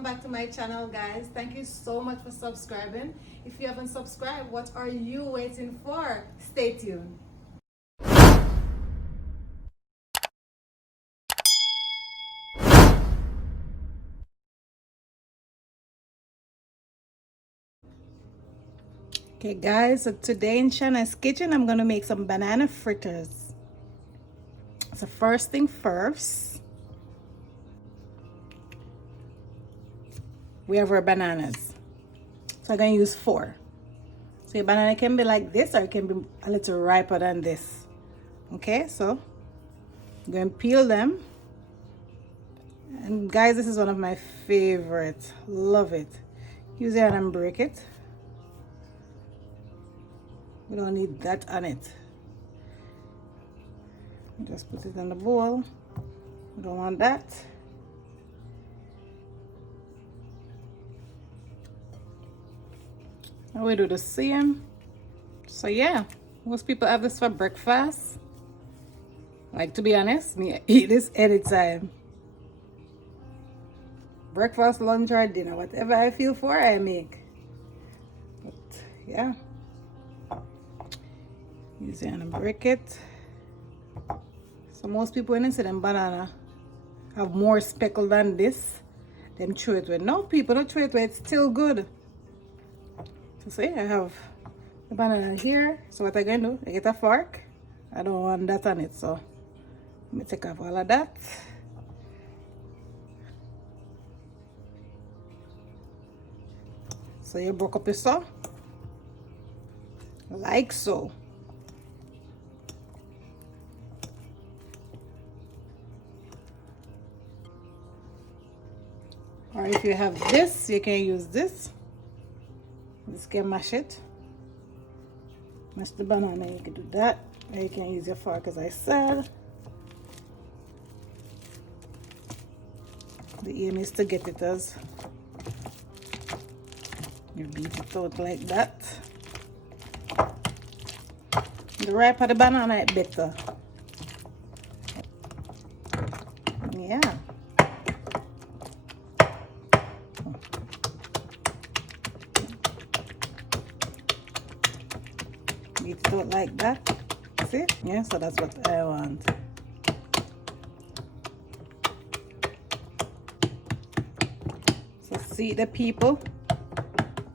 welcome back to my channel, guys. Thank you so much for subscribing. If you haven't subscribed, what are you waiting for? Stay tuned. Okay guys, so today in SHANNA'S kitchen I'm gonna make some banana fritters. So first thing first, we have our bananas. So I'm gonna use 4. So your banana can be like this or it can be a little riper than this. Okay, so I'm going to peel them. And guys, this is one of my favorites. Love it. Use your hand and break it. We don't need that on it. Just put it in the bowl. We don't want that. And we do the same. So yeah, most people have this for breakfast. Like, to be honest, me eat this anytime. Breakfast, lunch, or dinner, whatever I feel for, I make. But yeah, use it and break it. So most people, when they say them banana have more speckle than this, them throw it away. No, people don't throw it away, it's still good. So see, I have the banana here. So what I'm going to do, I get a fork. I don't want that on it, so let me take off all of that. So you broke up your saw, like so. Or if you have this, you can use this. This can mash it. Mash the banana, you can do that. Or you can use your fork, as I said. The aim is to get it as you beat it out like that. The riper the banana, it's better. Yeah. Beat it out like that. See? Yeah, so that's what I want. So see the people?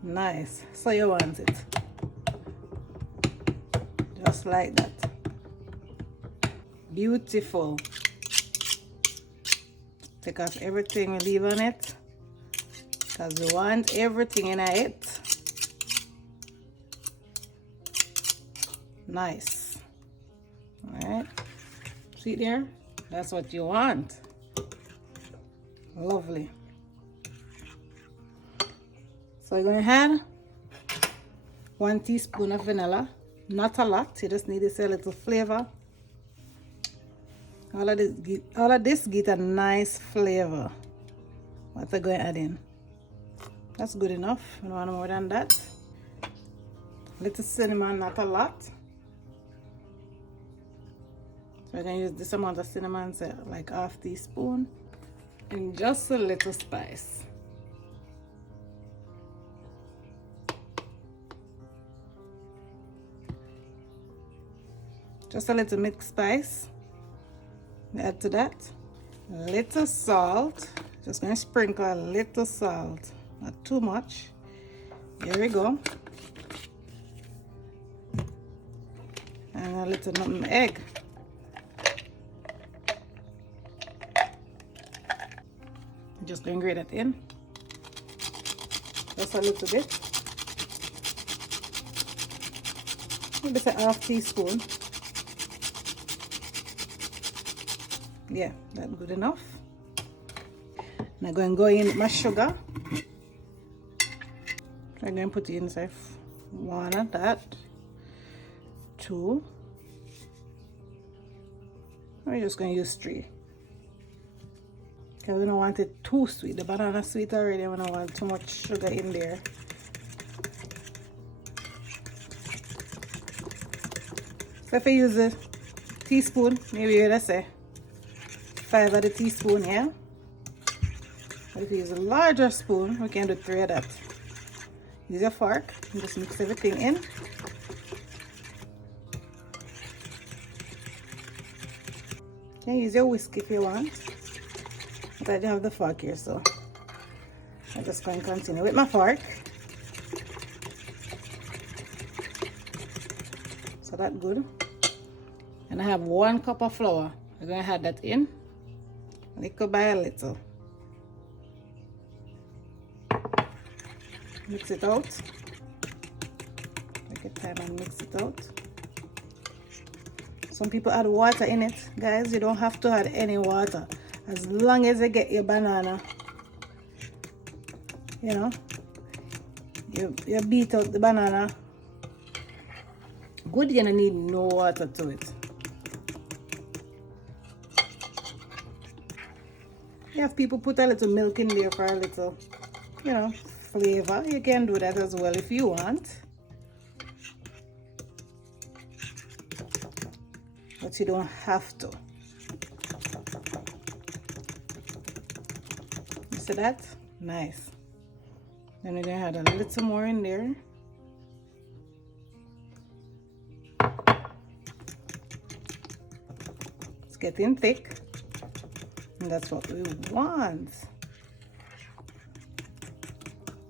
Nice. So you want it. Just like that. Beautiful. Take off everything we leave on it, because we want everything in it. Nice. All right. See there? That's what you want. Lovely. So you're going to add 1 teaspoon of vanilla. Not a lot. You just need this a little flavor. All of this get a nice flavor. What I'm going to add in. That's good enough. I don't want more than that. Little cinnamon, not a lot. So we're going to use this amount of cinnamon, so like ½ teaspoon. And just a little spice. Just a little mixed spice. Add to that a little salt. Just going to sprinkle a little salt, not too much. Here we go. And a little nutmeg. Just going to grate it in. Just a little bit. Maybe say ½ teaspoon. Yeah, that's good enough. Now I'm going to go in with my sugar. So I'm going to put it inside 1 of that, 2. We're just going to use 3. Because we don't want it too sweet. The banana sweet already. We don't want too much sugar in there. So if I use a teaspoon, maybe let's say 5 of the teaspoon, yeah. If you use a larger spoon, we can do 3 of that. Use your fork and just mix everything in. You can use your whisk if you want. But I do have the fork here, so I'm just going to continue with my fork. So that's good. And I have 1 cup of flour. I'm going to add that in, little by a little. Mix it out. Take your time and mix it out. Some people add water in it. Guys, you don't have to add any water. As long as you get your banana, you know, you beat out the banana. Good, you don't need no water to it. You have people put a little milk in there for a little, you know, flavor. You can do that as well if you want. But you don't have to. You see that? Nice. Then we're gonna add a little more in there. It's getting thick. And that's what we want.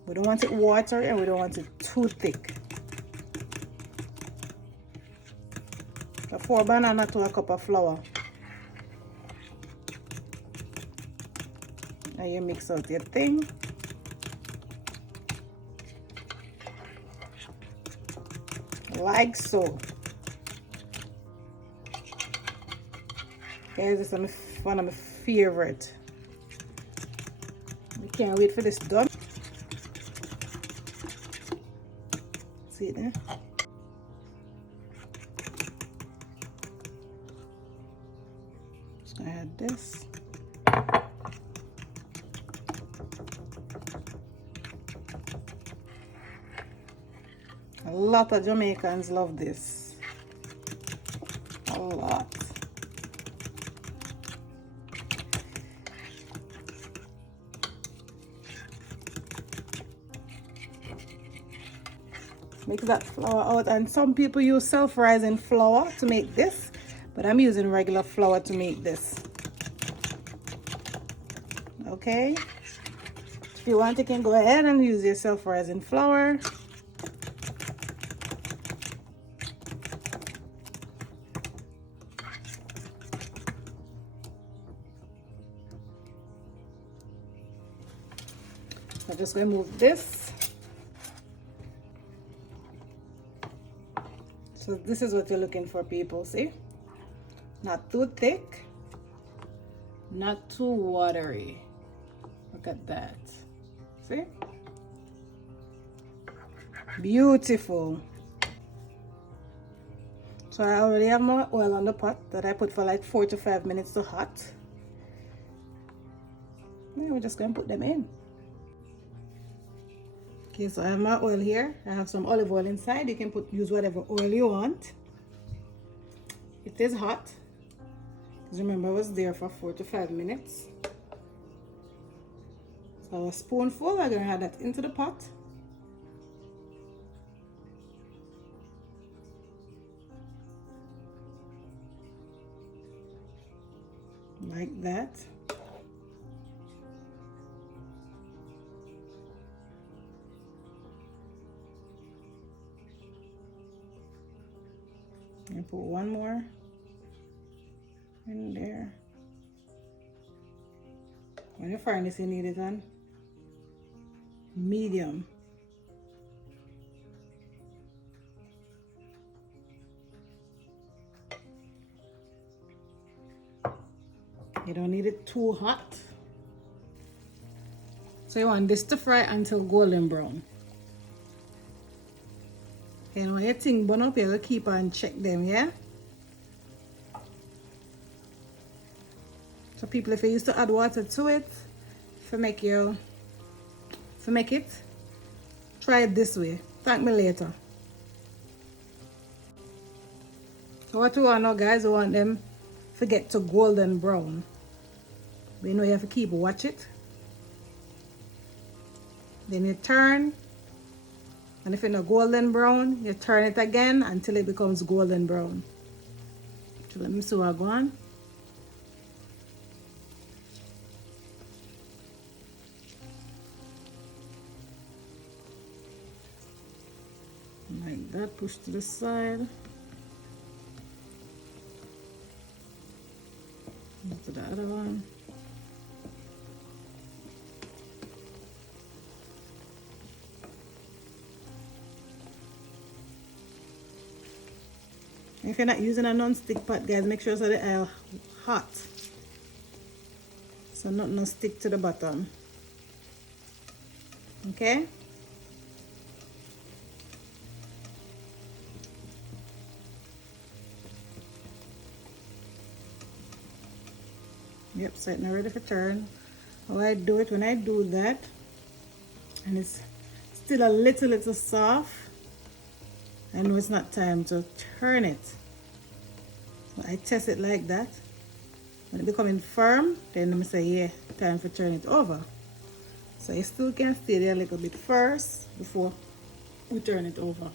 We don't want it watery and we don't want it too thick. So 4 bananas to a cup of flour. Now you mix out your thing. Like so. Guys, this is one of my favorite. I can't wait for this done. See it there? Just gonna add this. A lot of Jamaicans love this. A lot. Mix that flour out, and some people use self-rising flour to make this, but I'm using regular flour to make this. Okay, if you want, you can go ahead and use your self-rising flour. I'm just going to move this. So this is what you're looking for, people, see? Not too thick, not too watery. Look at that, see? Beautiful. So I already have my oil on the pot that I put for like 4 to 5 minutes to hot. Now we're just going to put them in. Okay, so I have my oil here. I have some olive oil inside. You can use whatever oil you want. It is hot. Because remember, I was there for 4 to 5 minutes. So a spoonful, I'm going to add that into the pot. Like that. And put one more in there. When you're frying this, you need it on medium. You don't need it too hot. So you want this to fry until golden brown. And when your thing burn up, you have to keep on check them, yeah? So people, if you used to add water to it, to make it, try it this way. Thank me later. So what we want now, guys, we want them to get to golden brown. But you know, you have to keep watch it. Then you turn, and if it's not golden brown, you turn it again until it becomes golden brown. So let me see what I go on. Like that, push to the side. To the other one. If you're not using a non-stick pot, guys, make sure so the oil hot, so nothing will stick to the bottom. Okay. Yep, so it's now ready for turn. How I do it, when I do that and it's still a little soft, I know it's not time to turn it. So I test it like that. When it becoming firm, then I say, yeah, time for turn it over. So you still can stay there a little bit first before we turn it over.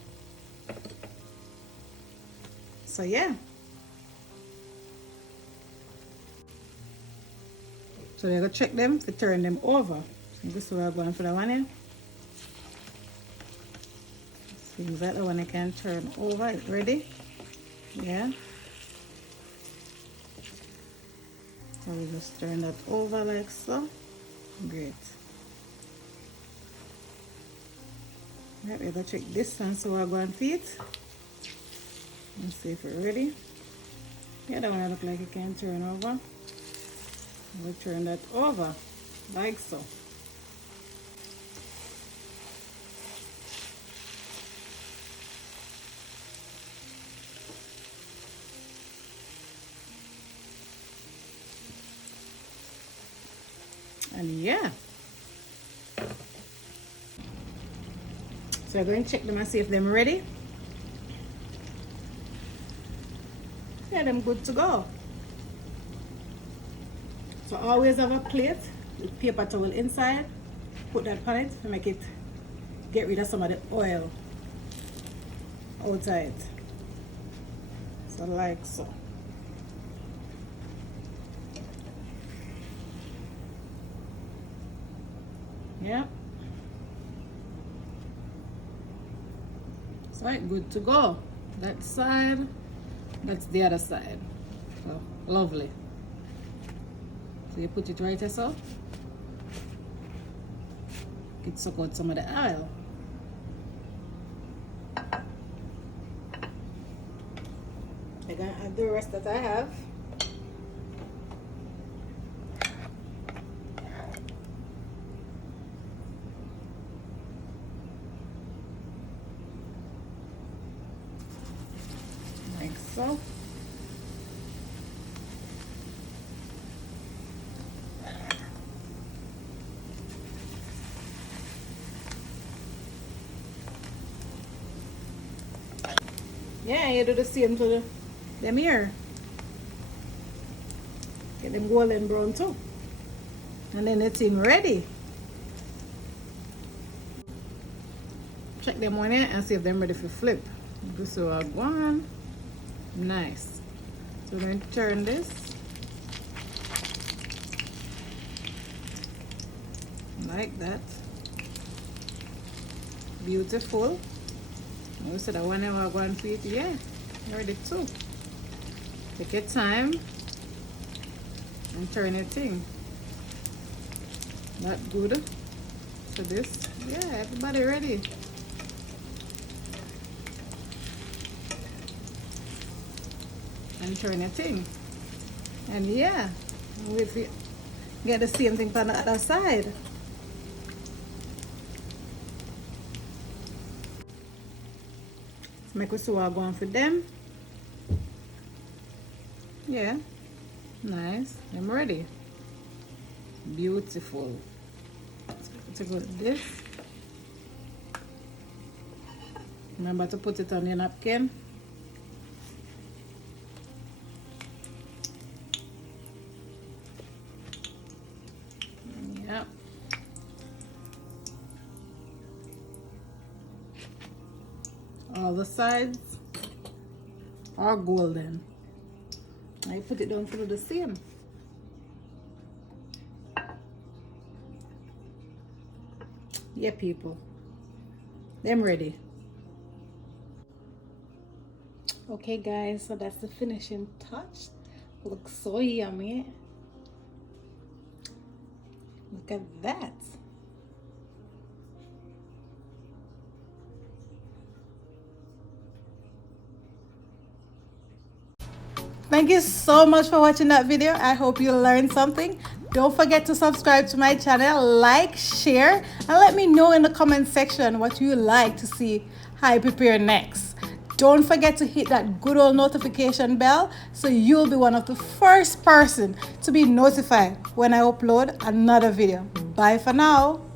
So yeah. So we're going to check them to turn them over. So this is where I'm going for the one here. See exactly when I can turn over. It's ready. Yeah. So we just turn that over like so. Great. Right, we're going to check this one, so we're going to feed. Let's see if we're ready. Yeah, that one look like it can turn over. We'll turn that over like so. And yeah. So I'm going to check them and see if they're ready. Yeah, them good to go. So always have a plate with paper towel inside. Put that on it to make it get rid of some of the oil outside. So like so. Yeah. So right, good to go. That side, that's the other side. So lovely. So you put it right here so it suck out some of the oil. I'm gonna add the rest that I have. Like so. Yeah, you do the same to them here. Get them golden brown too. And then the thing ready. Check them on it and see if they're ready for flip. This is one. Nice. So we're going to turn this. Like that. Beautiful. We said that one hour going to eat, yeah, ready too. Take your time and turn your thing. That good. So this, yeah, everybody ready. And turn your thing. And yeah, if you get the same thing on the other side. Make us see what I'm going for them. Yeah, nice. I'm ready. Beautiful. So take out this. Remember to put it on your napkin. Yep. All the sides are golden. I put it down to do the same. Yeah, people. I'm ready. Okay, guys, so that's the finishing touch. Looks so yummy. Look at that. Thank you so much for watching that video. I hope you learned something. Don't forget to subscribe to my channel, like, share, and let me know in the comment section what you like to see I prepare next. Don't forget to hit that good old notification bell so you'll be one of the first person to be notified when I upload another video. Bye for now.